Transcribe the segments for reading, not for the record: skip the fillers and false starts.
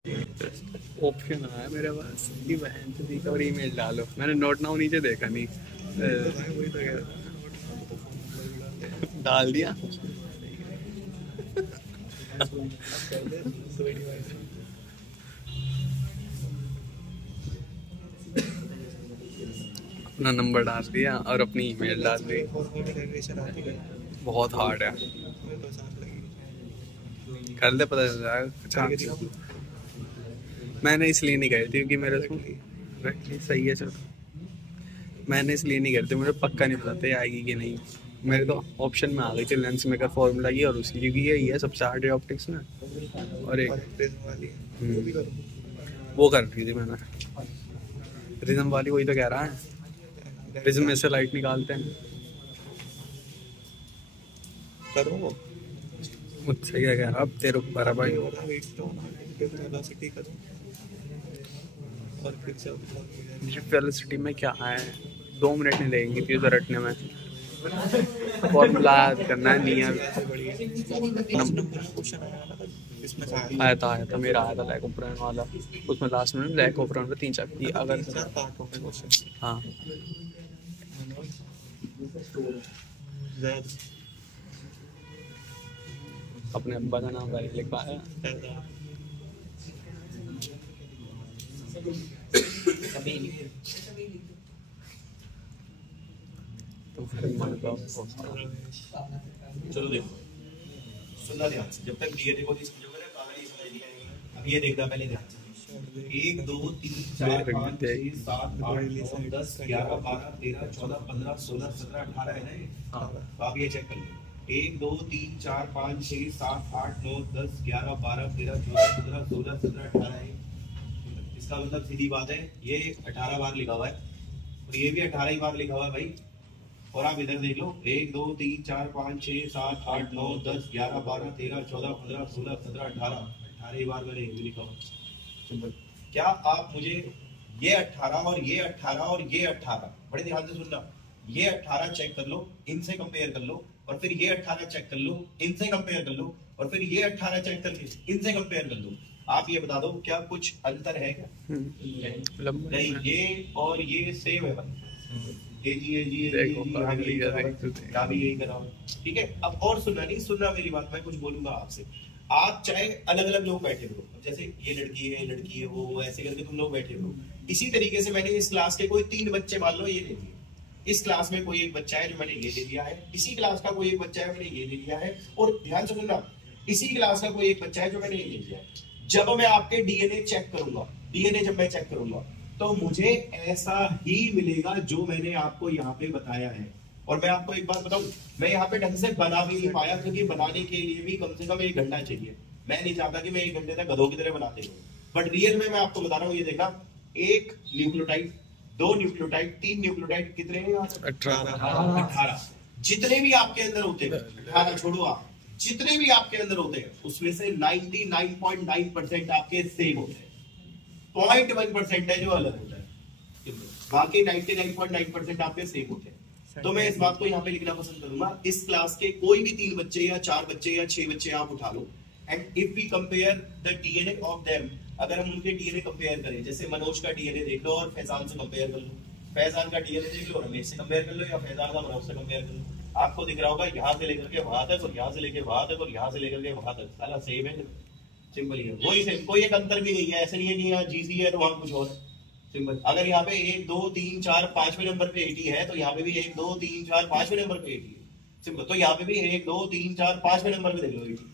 Option आया मेरे पास कि बहन से दी और ईमेल डालो। मैंने नोट नाउ नीचे देखा नहीं। वही तो कह रहा था। डाल दिया। अपना नंबर डाल दिया और अपनी ईमेल डाल दी। बहुत हार्ड है। कर ले, पता चल जाएगा। मैंने इसलिए नहीं करी थी क्योंकि मेरे को सही है। चलो, मैंने इसलिए नहीं करती, मुझे पक्का नहीं पता था आएगी कि नहीं। मेरे तो ऑप्शन में आ गई थी लेंस मेकर फॉर्मूला की और उसकी, क्योंकि यही है सबसे हार्ड है ऑप्टिक्स में। और एक वो कर रही थी मैंने, रिज्म वाली। वही तो कह रहा है, रिज्म में से लाइट निकालते हैं। करो मुझसे क्या कह रहा, अब तेरे ऊपर है भाई। वेलोसिटी में क्या है, 2 मिनट नहीं लगेंगी तुझे रटने में। फॉर्मूला याद करना है। नियर आया था मेरा, आया था लैक ऑफ रन वाला। उसमें लास्ट में लैक ऑफ रन पे 3-4 अगर। हाँ, अपने अब्बा का नाम लिख पाया। तो चलो देखो, सुनना ध्यान से। जब तक डीएनए को नहीं समझोगे ना, कहानी समझ नहीं आएगी। अब ये देखना पहले ध्यान से। 1 2 3 4 5 6 7 8 9 10 11 12 13 14 15 16 17 18 है ना ये। तो आप ये चेक कर लो। 1 2 3 4 5 6 7 8 9 10 11 12 13 14 15 16 17 18 है। इसका मतलब सीधी बात है, ये 18 बार लिखा हुआ है और ये भी 18 ही बार लिखा हुआ है भाई। और आप इधर देख लो, 1 2 3 4 5 6 7 8 9 10 11 12 13 14 15 16 17 18 बार मैंने ये लिखा हुआ। क्या आप मुझे ये 18 और ये 18 और ये 18, बड़े ध्यान से सुनना, ये 18 चेक कर लो, इनसे कंपेयर कर लो, और फिर ये 18 चेक कर लो, इनसे कंपेयर कर लो, और फिर ये 18 चेक करके इनसे कंपेयर कर लो। आप ये बता दो, क्या कुछ अंतर है क्या? नहीं, ये और ये सेम है भाई। यही करा। ठीक है, अब और सुनना नहीं सुनना मेरी बात, मैं कुछ बोलूंगा आपसे। आप चाहे अलग अलग लोग बैठे हो, जैसे ये लड़की है वो ऐसे करके तुम लोग बैठे हो, इसी तरीके से मैंने इस क्लास के कोई 3 बच्चे मान लो ये ले लिए। इस क्लास में कोई एक बच्चा है जो मैंने ये ले लिया है, इसी क्लास का कोई एक बच्चा है मैंने ये ले लिया है, और ध्यान से सुनना, इसी क्लास का कोई एक बच्चा है जो मैंने ये ले लिया है। जब मैं आपके डीएनए चेक करूंगा, डीएनए जब मैं चेक करूंगा तो मुझे ऐसा ही मिलेगा जो मैंने आपको यहाँ पे बताया है। और मैं आपको एक बात बताऊं, मैं यहाँ पे ढंग से बना भी नहीं पाया, क्योंकि बनाने के लिए भी कम से कम 1 घंटा चाहिए। मैं नहीं चाहता कि मैं 1 घंटे तक गधों की तरह बनाते रहूं, बट रियल में मैं आपको बता रहा हूँ। ये देखना, 1 न्यूक्लियोटाइड, 2 न्यूक्लियोटाइड, 3 न्यूक्लियोटाइड, कितने हैं? 18। जितने भी आपके अंदर होते हैं, 18 छोड़ो आप, जितने भी आपके अंदर होते हैं उसमें से 99.9% आपके सेम होते हैं। 0.1% है जो अलग होता है, बाकी 99.9% आपके सेम होते हैं। तो मैं इस बात को यहाँ पे लिखना पसंद करूंगा, इस क्लास के कोई भी 3 बच्चे या 4 बच्चे या 6 बच्चे आप उठा लो, and if we compare the DNA of them, अगर हम उनके डीएनए कंपेयर करें, जैसे मनोज का डीएनए देख लो और फैजान से कंपेयर कर लो, फैजान का डीएनए देख लो, रमेश से कंपेयर कर लो, या फैजान का मनोज से कंपेयर कर लो, आपको दिख रहा होगा यहाँ से लेकर के वहां तक, और यहाँ से लेकर वहां तक, और यहाँ से लेकर के वहां तक सारा सेम है। सिंपल ही है, वही सेम, कोई एक अंतर भी नहीं है। ऐसे नहीं है कि यहाँ जीसी है तो वहां कुछ और है। सिंपल, अगर यहाँ पे 1 2 3 4 5वें नंबर पे 80 है, तो यहाँ पे भी 1 2 3 4 5वें नंबर पे 80 है। सिंपल, तो यहाँ पे भी 1 2 3 4 5वें नंबर पे देख लो 80।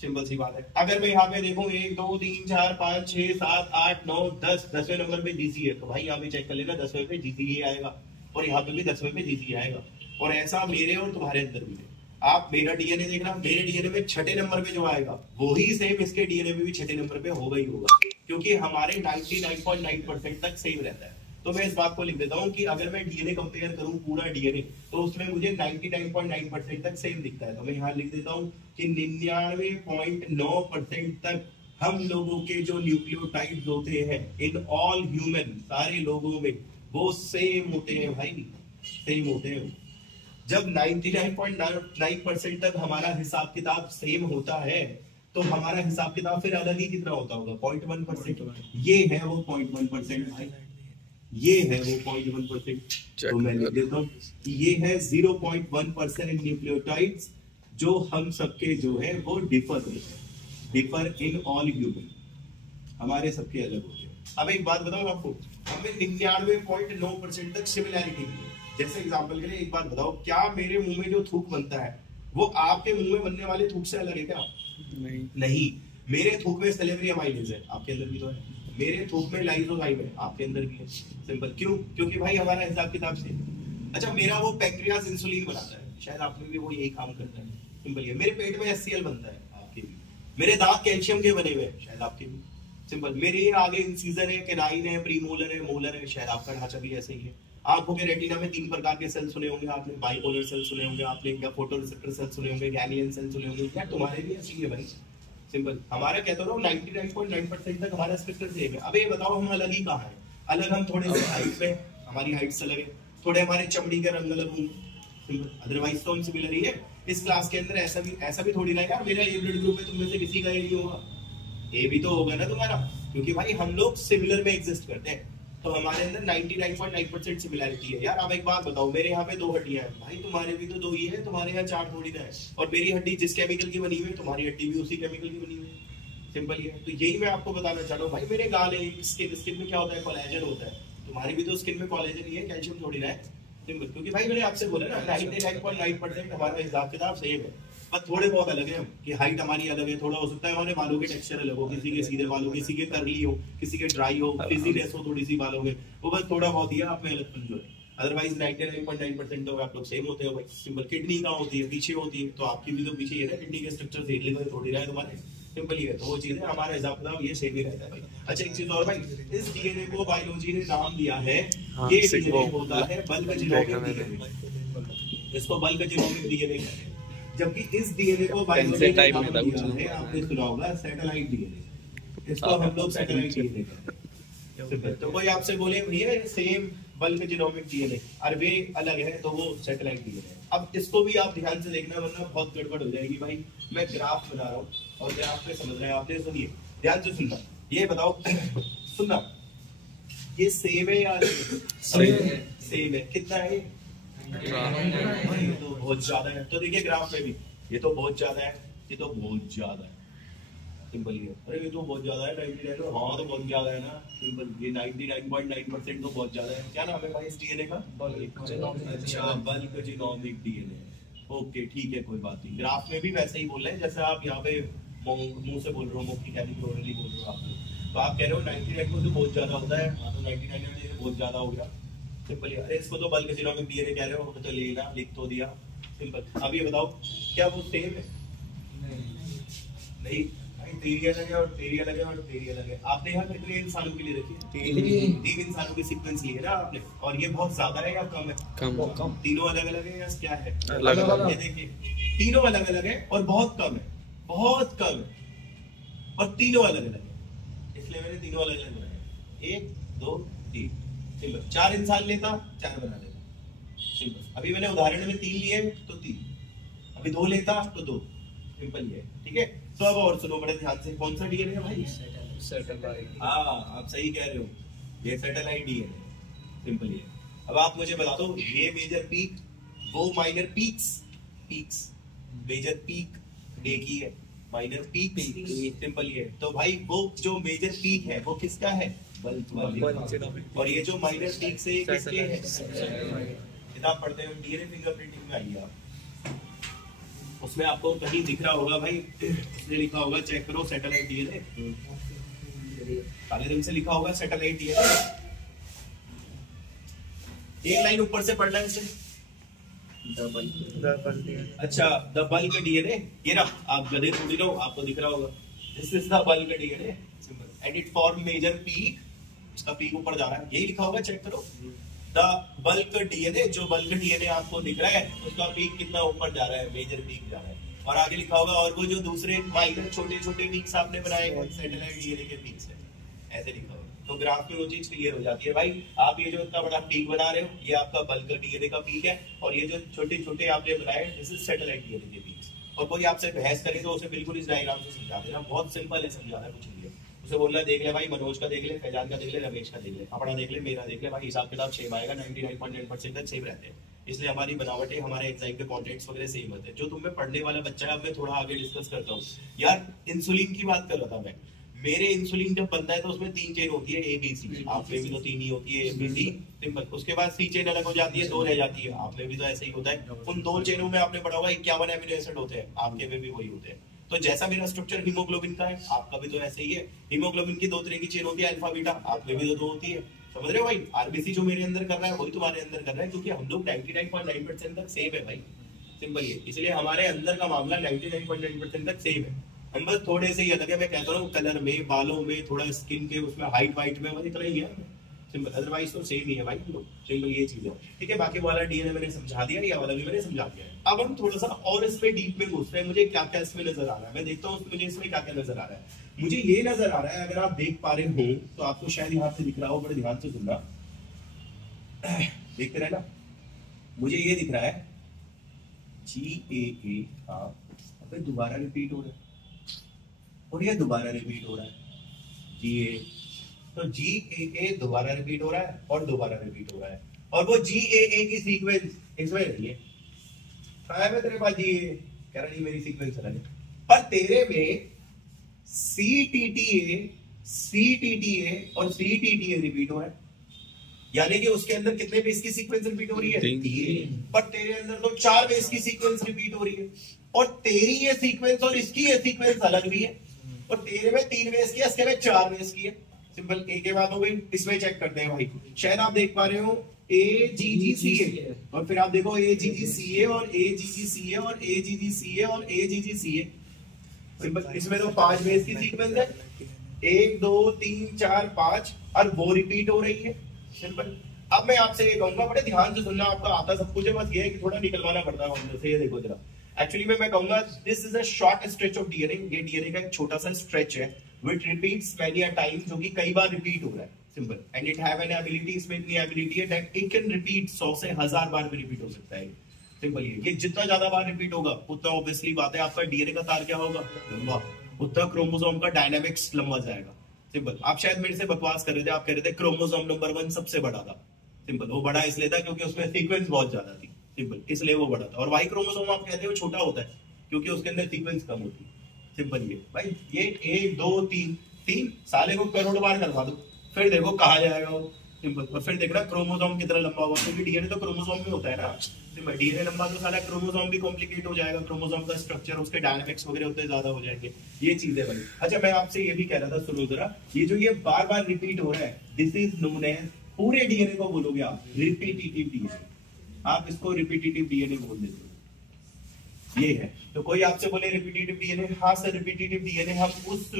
सिंपल सी बात है। अगर मैं यहाँ पे देखूं 1 2 3 4 5 6 7 8 9 10, 10वें नंबर पे जीसी है, तो भाई यहाँ पे चेक कर लेना 10वें पे जीसी ही आएगा, और यहाँ पे भी 10वें पे जीसी आएगा। और ऐसा मेरे और तुम्हारे अंदर भी है। आप मेरा डीएनए देखना, मेरे डीएनए में 6ठे नंबर पे जो आएगा वही सेम इसके डीएनए में भी 6ठे नंबर पे होगा ही होगा, क्योंकि हमारे 99.9% तक सेम रहता है। तो मैं इस बात को लिख देता हूँ कि अगर मैं डीएनए कंपेयर करूँ पूरा डीएनए, तो उसमें मुझे 99.9% तक सेम दिखता है। तो मैं यहाँ लिख देता हूँ कि 99.9% तक हम लोगों के जो न्यूक्लियोटाइड्स होते हैं इन ऑल ह्यूमन, सारे लोगों में वो सेम होते हैं भाई, सेम होते हैं। जब 99.9% तक हमारा हिसाब किताब सेम होता है, तो हमारा हिसाब किताब फिर अलग ही कितना होता होगा 0.1%। ये है वो 0.1% भाई, ये है वो 0.1%। तो मैं लिख देता हूँ कि ये है 0.1% इन न्यूक्लियोटाइड्स जो हम सबके जो है वो डिफर इन ऑल ह्यूमन, हमारे सबके अलग होते हैं। अब एक बात बताओ आपको, हमें 99.9% तक सिमिलैरिटी है। जैसे एग्जांपल के लिए एक बात बताओ, क्या मेरे मुंह में जो थूक बनता है वो आपके मुंह में बनने वाले थूक से अलग है क्या? नहीं। मेरे थूक में सैलिवरी अमाइलेज है, आपके अंदर भी तो है। मेरे थूक में लाइसोजाइम है, आपके अंदर भी है। सिंपल। क्यों? क्योंकि भाई हमारा हिसाब किताब से। अच्छा, मेरा वो पैंक्रियाज इंसुलिन बनाता है, शायद आप में भी वो यही काम करता है। सिंपल। है मेरे पेट में HCl बनता है, आपके भी। मेरे दांत कैल्शियम के बने हुए हैं, शायद आपके भी। सिंपल। मेरे आगे इंसीजर है, केनाइन है, प्रीमोलर है, मोलर है, शायद आपका ढांचा भी ऐसे ही है। आंखों के रेटिना में 3 प्रकार के सेल सुने होंगे आपने, बाइपोलर सेल सुने होंगे आपने, या फोटोरिसेप्टर सेल सुने होंगे, गैंग्लियन सेल सुने होंगे, क्या तुम्हारे भी ऐसी है भाई? सिंपल। हमारा कहता हूँ 99.9% तक हमारा स्पेक्ट्रम सेम है। अब ये बताओ हम अलग ही कहाँ है? अलग हम थोड़े से हाइट पे, हमारी हाइट से अलग है, थोड़े हमारे चमड़ी के रंग अलग होंगे, सिंपल। अदरवाइज तो हम सिमिलर ही है। इस क्लास के अंदर ऐसा भी थोड़ी ना यार मेरा ए ब्लड ग्रुप है, तुम में से किसी का ए नहीं होगा, ए भी तो होगा ना तुम्हारा, क्योंकि भाई हम लोग सिमिलर में एग्जिस्ट करते हैं। तो हमारे अंदर 99.9% सिमिलैरिटी है यार। अब एक बात बताओ, मेरे यहाँ पे 2 हड्डियां हैं भाई, तुम्हारे भी तो 2 ही है, तुम्हारे यहाँ 4 थोड़ी ना है। और मेरी हड्डी जिस केमिकल की बनी हुई है, तुम्हारी हड्डी भी उसी केमिकल की बनी हुई है। सिंपल ही है। तो यही मैं आपको बताना चाह रहा हूँ भाई। मेरे गाल है, स्किन में क्या होता है? कोलेजन होता है। तुम्हारी भी तो स्किन में कोलेजन ही है, कैल्शियम थोड़ी ना है। सिंपल। क्योंकि भाई मैंने आपसे बोला ना 99.9% हमारा हिसाब किताब सेम है, बस थोड़े बहुत अलग है कि हाइट हमारी अलग है, थोड़ा हो सकता है हमारे बालों के टेक्सचर अलग हो, किसी के सीधे बाल हो, किसी के कर्ली हो, किसी के ड्राई हो, फ्रिजीनेस हो थोड़ी सी बालों में, वो बस थोड़ा बहुत ही है आप में अलग जो है। अदरवाइज 99.9% तो आप लोग सेम होते हो भाई। सिंपल। किडनी कहाँ होती है? पीछे होती है, तो आपकी भी तो पीछे है ना, किडनी के स्ट्रक्चर से लिवर थोड़ी रहा है तुम्हारे। सिंपल ही है। तो वो चीज है, हमारा हिसाब किताब ये सेम ही रहता है भाई। अच्छा, एक चीज और भाई, इस डीएनए को बायोलॉजी ने नाम दिया है, ये डीएनए होता है बल्क जीनोमिक डीएनए। इसको बल्क जीनोमिक डीएनए कहते हैं। जबकि इस डीएनए को बायोलॉजी ने नाम दिया है, आपने सुना होगा, सैटेलाइट डीएनए। इसको हम लोग सैटेलाइट डीएनए कहते हैं। तो कोई आपसे बोले भैया सेम बल्क जीनोमिक डीएनए और वे अलग है, तो वो सैटेलाइट डीएनए। अब इसको भी आप ध्यान से देखना, वरना बहुत गड़बड़ हो जाएगी भाई। मैं ग्राफ बना रहा हूँ और ग्राफ में समझ रहे हैं आपने, सुनिए ध्यान से सुनना। ये बताओ सुनना, ये सेम है या सेम है? कितना है? तो बहुत ज्यादा है। तो देखिए ग्राफ में भी ये तो बहुत ज्यादा है, ये तो बहुत ज्यादा है। सिंपल ही है। अरे ये तो बहुत ज्यादा है 99, हाँ तो बहुत ज्यादा है ना। सिंपल। ये 99.9% तो बहुत ज्यादा है। क्या नाम है भाई इस डीएनए का? अच्छा, बल्क जीनोमिक डीएनए। ओके ठीक है, कोई बात नहीं। ग्राफ में भी वैसे ही बोल रहे हैं जैसे आप यहाँ पे मुंह से बोल रहे हो, मुंह की कैटेगरी बोल रहे हो आप। तो आप कह रहे हो 99 को तो बहुत ज्यादा होता है, हाँ तो 99 में बहुत ज्यादा हो गया। सिंपल। अरे इसको तो बल्क जीनोमिक डीएनए कह रहे हो, तो लेना, लिख तो दिया। सिंपल। अब ये बताओ क्या वो सेम है? नहीं। तेरी अलग है और तेरी अलग है और तेरी अलग है। आपने यहाँ कितने इंसानों के लिए रखी है? 3 इंसानों की सीक्वेंस ली है ना आपने। और ये बहुत ज्यादा है या कम है? कम। तीनों अलग अलग है या क्या है? अलग। ये देखिए तीनों अलग अलग है और बहुत कम है, बहुत कम है और तीनों अलग अलग है। इसलिए मैंने तीनों अलग अलग बनाए। 1 2 3। सिंपल। 4 इंसान लेता 4 बना देता। सिंपल। अभी मैंने उदाहरण में 3 लिए तो 3, अभी 2 लेता तो 2। सिंपल ये, ठीक है। तो अब और सुनो बड़े ध्यान से, कौन सा डीएनए है भाई? सैटेलाइट। हाँ आप सही कह रहे हो, ये सैटेलाइट डीएनए। सिंपल ये। अब आप मुझे बता दो, ये मेजर पीक, वो माइनर पीक्स। मेजर पीक एक ही है, माइनर पीक सिंपल ये। तो भाई वो जो मेजर पीक है वो किसका है? बल्क वाले। और ये जो माइनर पीक से किसके है? किताब पढ़ते हैं डीएनए फिंगरप्रिंटिंग में आइए आप, उसमें आपको कहीं दिख रहा होगा भाई, उसने लिखा होगा चेक करो सैटेलाइट डीएनए, काले रंग से लिखा होगा सैटेलाइट डीएनए। एक लाइन ऊपर से पढ़ना है इसे। अच्छा, द बल्क डीएनए, ये ना आप गधे थोड़ी लो, आपको दिख रहा होगा। This is the bulk DNA simple and it form major peak. इसका पीक ऊपर जा रहा है, यही लिखा होगा, चेक करो। द बल्क डीएनए, जो बल्क डीएनए आपको दिख रहा है उसका पीक कितना ऊपर जा रहा है? मेजर पीक जा रहा है। और आगे लिखा होगा और वो जो दूसरे माइनर छोटे छोटे पीक्स आपने बनाए हैं सैटेलाइट डीएनए के पीक्स है, ऐसे लिखा होगा। तो ग्राफ में वो चीज क्लियर हो जाती है भाई। आप ये जो इतना बड़ा पीक बना रहे हो, ये आपका बल्क डीएनए का पीक है, और ये जो छोटे छोटे आपने बनाए दिस इज सैटेलाइट डीएनए के पीक्स। और कोई आपसे बहस करे तो उसे बिल्कुल इस डायग्राम से समझा देना, बहुत सिंपल है समझाना, कुछ नहीं है। उसे बोलना देख ले भाई, मनोज का देख ले, फैजान का देख ले, रमेश का देख ले, अपना देख ले, मेरा देख ले भाई, हिसाब किताब सेम आएगा, 99.9% तक सेम रहते हैं। इसलिए हमारी बनावटें, हमारे एग्जाम के कॉन्टेंट्स वगैरह सेम होते हैं। जो तुम्हें पढ़ने वाला बच्चा है, अब मैं थोड़ा आगे डिस्कस करता हूँ। यार इंसुलिन की बात कर रहा था मैं, मेरे इंसुलिन जब बनता है तो उसमें 3 चेन होती है, ए बी सी। आप में भी तो 3 ही होती है, ए बी सी सिंपल। उसके बाद सी चेन अलग हो जाती है, 2 रह जाती है। आप में भी तो ऐसे ही होता है। उन 2 चेनों में आपने पढ़ा होगा 51 अमीनो एसिड होते हैं, आपके में भी वही होते हैं। तो जैसा मेरा स्ट्रक्चर हीमोग्लोबिन का है, आपका भी तो ऐसे ही है। हीमोग्लोबिन की 2 तरह की चेन होती है, अल्फा बीटा, आप में भी तो 2 होती है। समझ रहे हो भाई? आरबीसी जो मेरे अंदर कर रहा है वही तुम्हारे अंदर कर रहा है, क्योंकि हम लोग 99.9% तक सेम है भाई, सिंपल ये। इसलिए हमारे अंदर का मामला 99.9% तक सेम है। हम बस थोड़े से ही अलग है। मैं कहता हूँ कलर में, बालों में, थोड़ा स्किन के उसमें, हाइट वाइट में, बस इतना ही है सिंपल। अदरवाइज तो सेम ही है भाई हम लोग, सिंपल ये चीज है। ठीक है, बाकी वाला डीएनए मैंने समझा दिया, या वाला भी मैंने समझा दिया है। अब हम थोड़ा सा और इस पे डीप में घुस रहे हैं। मुझे क्या क्या इसमें नजर आ रहा है, मैं देखता हूँ मुझे इसमें क्या क्या नजर आ रहा है। मुझे ये नजर आ रहा है, अगर आप देख पा रहे हो तो आपको शायद यहाँ से दिख रहा हो, बड़े ध्यान से सुनना, देखते रहना। मुझे ये दिख रहा है GAA, हाँ दोबारा रिपीट हो रहा है, और ये दोबारा रिपीट हो रहा है GA। तो GAA दोबारा रिपीट हो रहा है और दोबारा रिपीट हो रहा है, और वो GAA की सीक्वेंस इसमें नहीं है। मैं तेरे पास GAA कह रहा नहीं, मेरी सीक्वेंस अलग है, पर तेरे में CTTA, CTTA और CTTA रिपीट हो रहा है। यानी कि उसके अंदर कितने बेस की सीक्वेंस रिपीट हो रही है? 3। पर तेरे अंदर तो 4 बेस की सीक्वेंस रिपीट हो रही है, और तेरी ये सीक्वेंस और इसकी ये सीक्वेंस अलग भी है। और तेरे में 3 बेस की है, इसके में 4 बेस की है। सिंपल एक ही बात हो गई। इसमें चेक करते हैं भाई, शायद आप देख पा रहे हो AGGCA, और फिर आप देखो AGGCA और AGGCA और AGGCA और AGGCA। सिंपल इसमें तो 5 बेस की सीक्वेंस है, 1 2 3 4 5, और वो रिपीट हो रही है। सिंपल। अब मैं आपसे ये कहूंगा, बड़े ध्यान से सुनना, आपका आता सब कुछ है, बस ये है कि थोड़ा निकलवाना पड़ता है अंदर से। ये देखो जरा, एक्चुअली मैं कहूंगा this is a short stretch of DNA. ये डीएनए का एक छोटा सा स्ट्रेच है which repeats many a time, जो कि कई बार रिपीट हो रहा है। Simple. And it have an ability, इसमें इतनी एबिलिटी है दैट इट कैन रिपीट 100 से 1000 बार भी रिपीट हो सकता है। सिंपल ये जितना ज्यादा बार रिपीट होगा उतना ऑब्वियसली बात है आपका डीएनए का तार क्या होगा? लंबा। उतना क्रोमोसोम का डायनामिक्स लंबा जाएगा। सिंपल। आप शायद मेरे से बकवास कर रहे थे, आप कह रहे थे क्रोमोसोम नंबर 1 सबसे बड़ा था। सिंपल। वो बड़ा इसलिए था क्योंकि उसमें सीक्वेंस बहुत ज्यादा थी। सिंपल। इसलिए वो बड़ा था। और वाई क्रोमोसोम आप कहते हो छोटा होता है क्योंकि उसके अंदर सीक्वेंस कम होती है। सिंपल ये भाई, ये 1 2 3 साले को करोड़ बार करवा दो, फिर देखो कहा जाएगा वो। सिंपल। और फिर देखना क्रोमोसोम कितना लंबा होगा, क्योंकि डीएनए तो क्रोमोसोम में होता है ना। सिंपल। डीएनए लंबा तो साला क्रोमोसोम भी कॉम्प्लिकेट हो जाएगा, क्रोमोसोम का स्ट्रक्चर, उसके डायनामिक्स वगैरह उतने ज्यादा हो जाएंगे। ये चीजें बनी। अच्छा, मैं आपसे ये भी कह रहा था, सुनो जरा, ये जो ये बार बार रिपीट हो रहा है, दिस इज नोन एज, पूरे डीएनए को बोलोगे आप रिपीटिटिव डीएनए। आप इसको रिपीटिटिव डीएनए बोल देते हो। ये है। तो कोई आपसे बोले रिपीटिटिव डीएनए, हाँ सर रिपीटिटिव डीएनए हम उस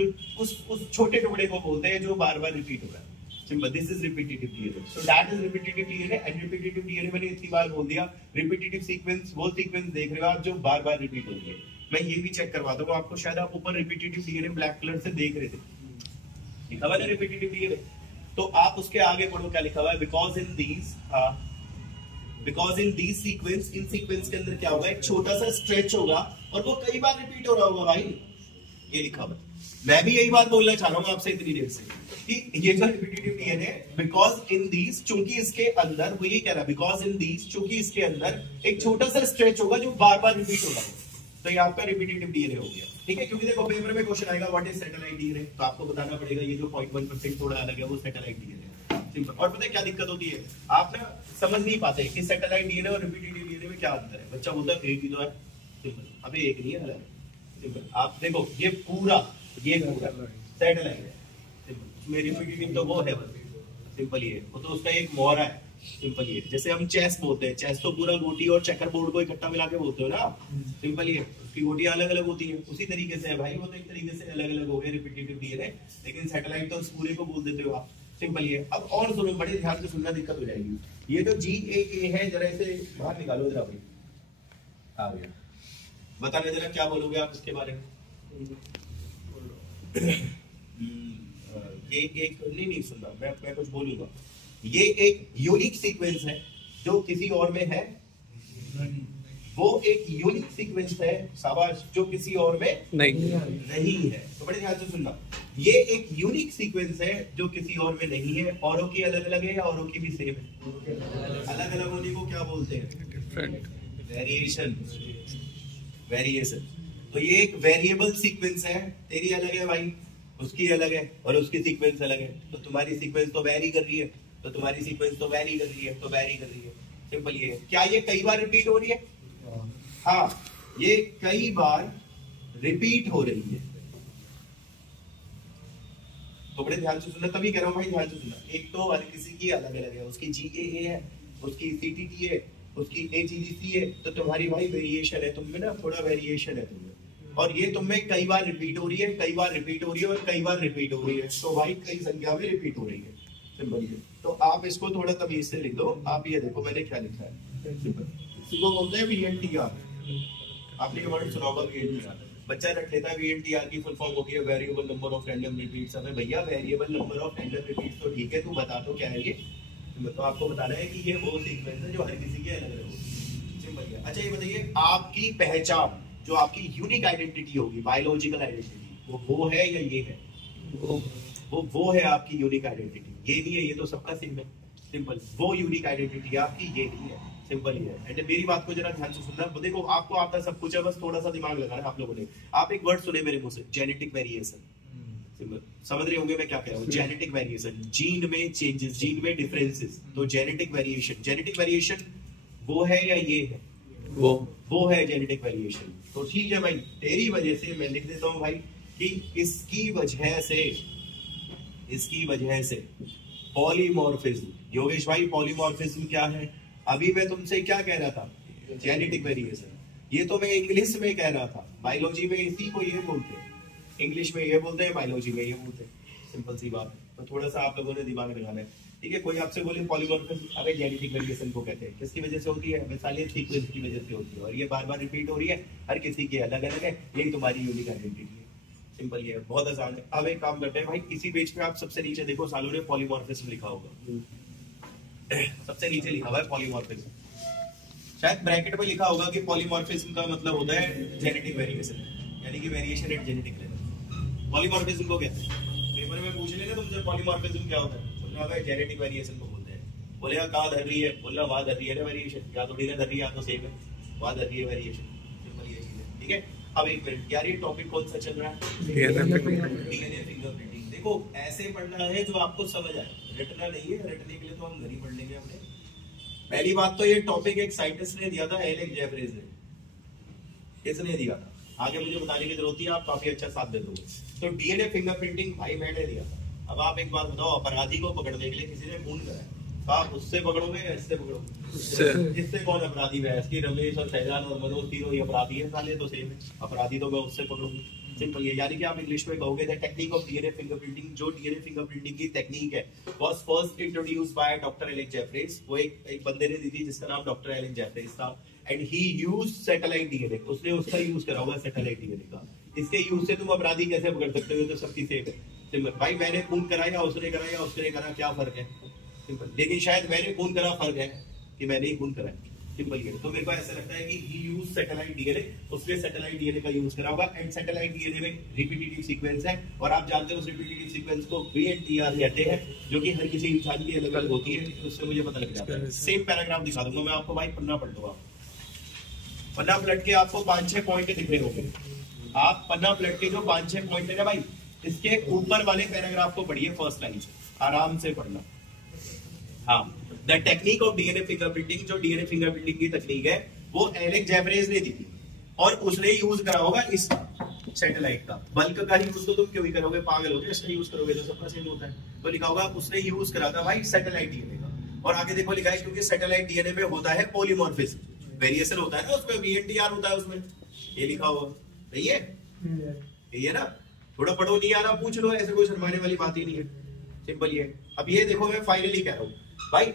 छोटे टुकड़े को बोलते हैं जो बार बार रिपीट हो रहा है। Simple. This is repetitive DNA. So that is repetitive DNA. And repetitive DNA मैंने इतनी बार बोल दिया। रिपीटिटिव सीक्वेंस वो सीक्वेंस देख रहे हो आप जो बार बार रिपीट हो रही है। मैं ये भी चेक करवाता हूँ आपको, शायद आप ऊपर रिपीटिटिव डीएनए ब्लैक कलर से देख रहे थे, लिखा हुआ है रिपीटिटिव डीएनए। तो आप उसके आगे पढ़ो क्या लिखा हुआ है, because in these sequence, in sequence के अंदर क्या होगा, एक छोटा सा स्ट्रेच होगा और वो कई बार रिपीट हो रहा होगा भाई। ये लिखा हुआ है। मैं भी यही बात बोलना चाह रहा हूँ आपसे इतनी देर से कि ये जो repetitive DNA, because in these, चूंकि इसके अंदर, वो ये कह रहा है बिकॉज इन दीज, चूंकि इसके अंदर एक छोटा सा स्ट्रेच होगा जो बार बार रिपीट होगा, तो ये आपका रिपीटिटिव डीएनए हो गया। ठीक है, क्योंकि देखो पेपर में क्वेश्चन आएगा व्हाट इज सैटेलाइट डीएनए, तो आपको बताना पड़ेगा ये जो 0.1% थोड़ा अलग है वो सैटेलाइट डीएनए है। सिंपल। और पता है क्या दिक्कत होती है, आप ना समझ नहीं पाते कि सैटेलाइट डीएनए और रिपीटिटिव डीएनए में क्या अंतर है। बच्चा बोलता है एक ही तो है। सिंपल। अभी एक नहीं है, अलग है। सिंपल। आप देखो ये पूरा सैटेलाइट है। सिंपल। मेरी रिपीटिटिव तो वो है बस। सिंपल। ये वो तो उसका एक मोहरा है। सिंपल। ये जैसे हम चेस बोलते हैं, चेस तो पूरा गोटी और चेकर बोर्ड को इकट्ठा मिला के बोलते हो ना। सिंपल। ये उसकी गोटियां अलग अलग होती हैं, उसी तरीके से है भाई, वो तो एक तरीके से अलग अलग हो गए रिपीटिटिव डीएनए, लेकिन सैटेलाइट तो उस पूरे को बोल देते हो आप। सिंपल। ये अब और सुनो, बड़े ध्यान से सुनना, दिक्कत हो जाएगी। ये जो GAA है, जरा इसे बाहर निकालो जरा भाई। आ गया। बताने जरा क्या बोलोगे आप इसके बारे में। ये एक नहीं सुनना, मैं कुछ बोलूंगा। ये एक यूनिक सीक्वेंस है जो किसी और में है वो एक यूनिक सीक्वेंस है शाबाश, जो किसी और में नहीं नहीं है। तो बड़े ध्यान से सुनना, ये एक यूनिक सीक्वेंस है जो किसी और में नहीं है। औरों की अलग अलग है या औरों की भी सेम है? अलग अलग होने को क्या बोलते हैं? डिफरेंट। वेरिएशन। वेरिएशन। तो ये एक वेरिएबल सीक्वेंस है, तेरी अलग है भाई, उसकी अलग है, और उसकी सीक्वेंस अलग है। तो तुम्हारी सीक्वेंस तो वेरी कर रही है, तो तुम्हारी सीक्वेंस तो वेरी कर रही है, तो वेरी कर रही है। सिंपल ये है। क्या ये कई बार रिपीट हो रही है? हाँ, ये कई बार रिपीट हो रही है। तो बड़े ध्यान से सुनना, तभी कह रहा हूं भाई ध्यान से सुनना। एक तो हर किसी की अलग अलग है, उसकी GAA है, उसकी CTT है, उसकी AGGC है। तो तुम्हारी भाई वेरिएशन है, तुम में ना थोड़ा वेरिएशन है तुम्हें, और ये तुम में कई बार रिपीट हो रही है, कई बार रिपीट हो रही है, और कई बार रिपीट हो रही है। तो भाई कई संख्या में रिपीट हो रही है। सिंपल ये। तो आप इसको थोड़ा तमीज से लिख दो। आप ये देखो मैंने क्या लिखा है। सिंपल, इसी को बोलते हैं VNTR। आपने ये वर्ड सुना होगा VNTR। बच्चा रट लेता है VNTR की फुल फॉर्म होती है variable number of random repeats. हमें भैया variable number of random repeats तो ठीक है, तू बता दो क्या है ये। तो आपको बताना है कि ये वो सीक्वेंस है जो हर किसी के अलग अलग होगी। सिंपल है। अच्छा ये बताइए, आपकी पहचान जो आपकी यूनिक आइडेंटिटी होगी, बायोलॉजिकल आइडेंटिटी, वो है या ये है? वो है आपकी यूनिक आइडेंटिटी। ये नहीं है, ये तो सबका सेम है। सिंपल, वो यूनिक आइडेंटिटी है आपकी, ये नहीं है। सिंपल ही है। एंड मेरी बात को जरा ध्यान से सुनना। देखो आपको आता सब कुछ है, बस थोड़ा सा दिमाग लगाना है आप लोगों ने। आप एक वर्ड सुने मेरे मुंह से, जेनेटिक वेरिएशन। सिंपल, समझ रहे होंगे मैं क्या कह रहा हूँ? जेनेटिक वेरिएशन, जीन में चेंजेस, जीन में डिफरेंसेस। तो जेनेटिक वेरिएशन, जेनेटिक वेरिएशन वो है या ये है? वो है जेनेटिक वेरिएशन। तो ठीक है भाई, तेरी वजह से मैं लिख देता हूँ भाई कि इसकी वजह से पॉलीमॉर्फिज्म। योगेश भाई पॉलीमॉर्फिज्म क्या है? अभी मैं तुमसे क्या कह रहा था? Genetic variation. ये तो मैं इंग्लिश में कह रहा था, बायोलॉजी में इसी को ये बोलते हैं, इंग्लिश में ये बोलते हैं, बायोलॉजी में ये बोलते हैं। सिंपल सी बात है। तो थोड़ा सा आप लोगों ने दिमाग लगाना है। ठीक है, कोई आपसे बोले पॉलीमॉर्फिज्म, अबे जेनेटिक वेरिएशन को कहते हैं। किसकी वजह से होती है? मिसालियत सीक्वेंस की वजह से होती है, और ये बार बार रिपीट हो रही है, हर किसी की अलग अलग है। यही तुम्हारी यूनिक आइडेंटिटी है। सिंपल ये है, बहुत आसान है। अब एक काम करते हैं भाई, किसी पेज पे आप सबसे नीचे देखो, सालों ने पॉलीमॉर्फिज्म लिखा होगा। सबसे नीचे लिखा हुआ है पॉलीमॉर्फिज्म। शायद ब्रैकेट में लिखा होगा कि पॉलीमॉर्फिज्म का मतलब होता है जेनेटिक वेरिएशन, यानी कि variation at genetic level. Polymorphism को कहते हैं। पेपर में पूछ लेना तुमसे पॉलीमॉर्फिज्म क्या होता है, बोलना भाई जेनेटिक वेरिएशन को बोलते हैं। बोलेगा कहाँ धर रही है, बोलना वहां धर रही है ना वेरिएशन, या तो डीएनए धर रही है या तो सेम है, वहां धर रही है वेरिएशन। सिंपल ये चीज है। ठीक है, अब एक मिनट यार, ये टॉपिक कौन सा चल रहा है? DNA fingerprinting. देखो ऐसे पढ़ना है जो आपको समझ आए, रटना नहीं है। रटने के लिए तो हम घर ही पढ़ लेंगे अपने। पहली बात तो ये टॉपिक एक साइंटिस्ट ने दिया था, एलेक्स जेफरीज ने। किसने दिया था? आगे मुझे बताने की जरूरत है, आप काफी अच्छा साथ दे दोगे। तो डीएनए फिंगरप्रिंटिंग भाई मैंने दिया था। अब आप एक बात बताओ, अपराधी को पकड़ने के लिए किसी ने खून करा, आप उससे पकड़ोगे या इससे पकड़ोगे? इससे कौन अपराधी है? इसकी रमेश और शहजान और मनोज तीनों ही अपराधी है साले, तो सेम है। अपराधी तो मैं उससे पकड़ूंगी। सिंपल ये, यानी कि आप इंग्लिश में कहोगे the technique of DNA fingerprinting, जो डीएनए फिंगरप्रिंटिंग की टेक्निक है, was first introduced by doctor Alex Jeffreys. वो एक बंदे ने दी थी जिसका नाम डॉक्टर एलेक्स जेफरीज था। And he used satellite DNA, उसने उसका यूज करा हुआ सैटेलाइट डीएनए का। इसके यूज से तुम अपराधी कैसे पकड़ सकते हो? तो सबकी सेम है। सिंपल भाई, मैंने खून कराया, उसने कराया, उसने करा, क्या फर्क है? सिंपल। लेकिन शायद मैंने खून करा, फर्क है कि मैंने ही खून कराया। सिंपल ये। तो मेरे को ऐसा लगता है कि ही यूज सैटेलाइट डीएनए, उसने सैटेलाइट डीएनए का यूज करा होगा। एंड सैटेलाइट डीएनए में रिपीटेटिव सीक्वेंस है, और आप जानते हो उस रिपीटेटिव सीक्वेंस को VNTR कहते हैं, जो कि हर किसी इंसान की अलग अलग होती है। उससे मुझे पता लग जाता है। सेम पैराग्राफ दिखा दूंगा मैं आपको भाई, पन्ना पलट दो। आप पन्ना पलट के आपको 5-6 पॉइंट दिख रहे होंगे। आप पन्ना पलट के जो 5-6 पॉइंट है ना भाई, इसके ऊपर वाले पैराग्राफ को पढ़िए फर्स्ट लाइन से, आराम से पढ़ना। हाँ, the technique of DNA fingerprinting, जो डीएनए फिंगरप्रिंटिंग की तकनीक है वो एलेक्स जेफरीज ने दी थी, और उसने यूज करा होगा इस सैटेलाइट का। बल्क का ही यूज तो तुम क्यों ही करोगे, पागल हो गए? इसका यूज करोगे तो सबका सेम होता है। तो लिखा होगा उसने यूज करा था भाई सैटेलाइट डीएनए का। और आगे देखो लिखा है क्योंकि सैटेलाइट डीएनए में होता है पॉलीमॉर्फिज्म, वेरिएशन होता है ना उसमें, VNTR होता है उसमें, ये लिखा हुआ नहीं है? यही है ना? थोड़ा पढ़ो, नहीं आ रहा पूछ लो, ऐसे कोई शर्माने वाली बात ही नहीं है। सिंपल ये। अब ये देखो, मैं फाइनली कह रहा हूँ भाई,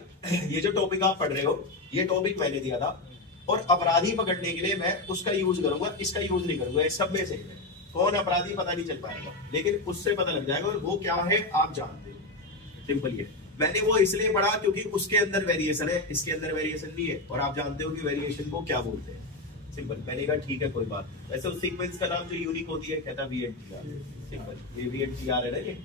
ये जो टॉपिक आप पढ़ रहे हो, ये टॉपिक मैंने दिया था, और अपराधी पकड़ने के लिए मैं उसका यूज करूंगा, इसका यूज नहीं करूंगा। इस सब में से कौन अपराधी पता नहीं चल पाएगा, लेकिन उससे पता लग जाएगा, और वो क्या है आप जानते हो। सिंपल ये। मैंने वो इसलिए पढ़ा क्योंकि उसके अंदर वेरिएशन है, इसके अंदर वेरिएशन नहीं है, और आप जानते हो कि वेरिएशन को क्या बोलते हैं। सिंपल। मैंने कहा ठीक है कोई बात। वैसे उस सीक्वेंस का नाम जो यूनिक होती है कहता VNTR। सिंपल, ये VNTR है ना ये,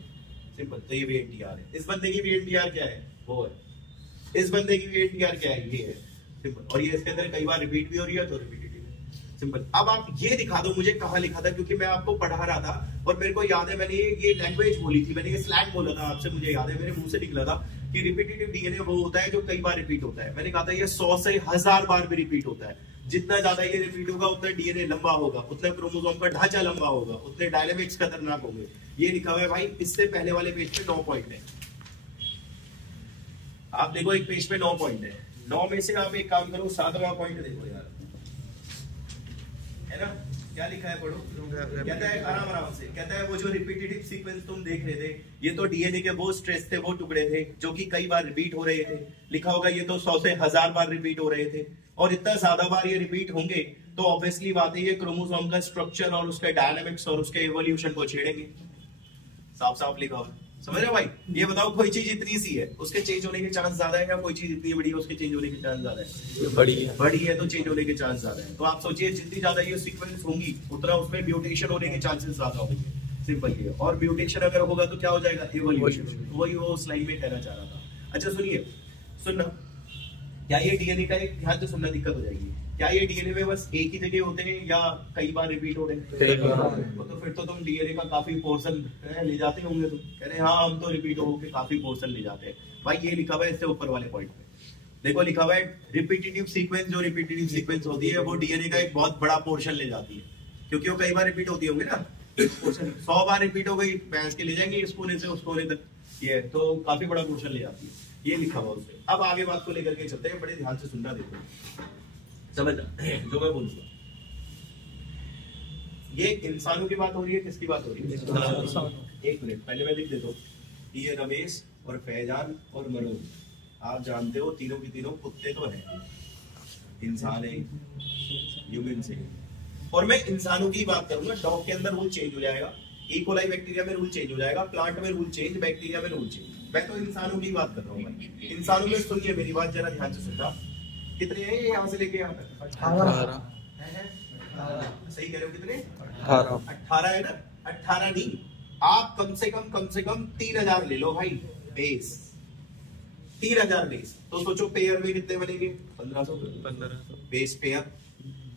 सिंपल। तो ये VNTR है। इस बंदे की VNTR क्या है? वो है। इस बंदे की VNTR क्या है? ये है, सिंपल। और ये इसके अंदर कई बार रिपीट भी हो रही है तो रिपीटेटिव है, सिंपल। अब आप ये दिखा दो मुझे कहाँ लिखा था, क्योंकि मैं आपको पढ़ा रहा था और मेरे को याद है मैंने ये लैंग्वेज बोली थी, मैंने ये स्लैंग बोला था आपसे, मुझे याद है मेरे मुंह से निकला था कि रिपीटेटिव डीएनए वो होता है जो कई बार रिपीट होता है। मैंने कहा था ये 100 से 1000 बार भी रिपीट होता है। जितना ज्यादा ये रिपीट होगा उतना डीएनए लंबा होगा, उतना क्रोमोसोम का ढांचा लंबा होगा, उतने डायनामिक्स खतरनाक होंगे। ये लिखा हुआ है भाई, इससे पहले वाले पेज पे 9 पॉइंट है। आप देखो एक पेज पे 9 पॉइंट है, 9 में से आप एक काम करो 7वां पॉइंट देखो यार, है ना? क्या लिखा है पढ़ो। कहता है आराम से, कहता है वो जो रिपीटेटिव सीक्वेंस तुम देख रहे थे ये तो डीएनए के वो स्ट्रेस थे, वो टुकड़े थे जो कि कई बार रिपीट हो रहे थे। लिखा होगा ये तो 100 से 1000 बार रिपीट हो रहे थे, और इतना ज्यादा बार ये रिपीट होंगे तो ऑब्वियसली बात है ये क्रोमोसोम का स्ट्रक्चर और उसका डायनामिक्स और उसके इवोल्यूशन को छेड़ेंगे। साफ साफ लिखा हुआ, समझ रहे हो भाई? ये बताओ कोई चीज इतनी सी है उसके चेंज होने के चांस ज्यादा है, या कोई चीज इतनी बड़ी है उसके चेंज होने के चांस ज्यादा है? बड़ी है तो चेंज होने के चांस ज्यादा है। तो आप सोचिए जितनी ज्यादा ये सीक्वेंस होंगी उतना उसमें म्यूटेशन होने के चांसेस ज्यादा होंगे, सिंपल ये। और म्यूटेशन अगर होगा तो क्या हो जाएगा? इवोल्यूशन। वही वो स्लाइड में कहना चाह रहा था। अच्छा सुनिए, सुनना, क्या ये डीएनए का एक ध्यान से सुनना, दिक्कत हो जाएगी। क्या ये डीएनए में बस एक ही जगह होते हैं या कई बार रिपीट हो रहे हैं? तो फिर तो तुम डीएनए का काफी पोर्शन ले जाते होंगे। तुम कह रहे हैं हाँ हम तो रिपीट होके काफी पोर्शन ले जाते हैं। भाई ये लिखा हुआ है इससे ऊपर वाले पॉइंट पे, देखो लिखा हुआ है रिपीटेटिव सीक्वेंस। जो रिपीटेटिव सीक्वेंस होती है वो डीएनए का एक बहुत बड़ा पोर्शन ले जाती है, क्योंकि वो कई बार रिपीट होती होंगी ना। 100 बार रिपीट हो गई, भैंस के ले जाएंगे इस कोने से उस कोने तक, ये तो काफी बड़ा पोर्शन ले जाती है। ये लिखा हुआ उससे। अब आगे बात को लेकर के चलते हैं, बड़े ध्यान से सुनना, देखो समझना जो मैं बोलूंगा। ये इंसानों की बात हो रही है, किसकी बात हो रही है? एक मिनट पहले मैं लिख देता हूँ। ये रमेश और फैजान और मनोज, आप जानते हो तीनों की तीनों कुत्ते तो हैं, इंसान है, ह्यूमन से। और मैं इंसानों की बात करूंगा। डॉग के अंदर रूल चेंज हो जाएगा, इकोलाई बैक्टीरिया में रूल चेंज हो जाएगा, प्लांट में रूल चेंज, बैक्टीरिया में रूल चेंज। मैं तो इंसानों की बात कर रहा हूँ भाई। इंसानों में सुनिए मेरी बात जरा ध्यान से सुनना। कितने हैं यहाँ से लेके यहाँ तक? 18 सही कह रहे हो, कितने? 18 है ना? 18 नहीं, आप कम से कम 3000 ले लो भाई बेस, 3000 बेस। तो सोचो पेयर में कितने बनेंगे? 1500 बेस पेयर।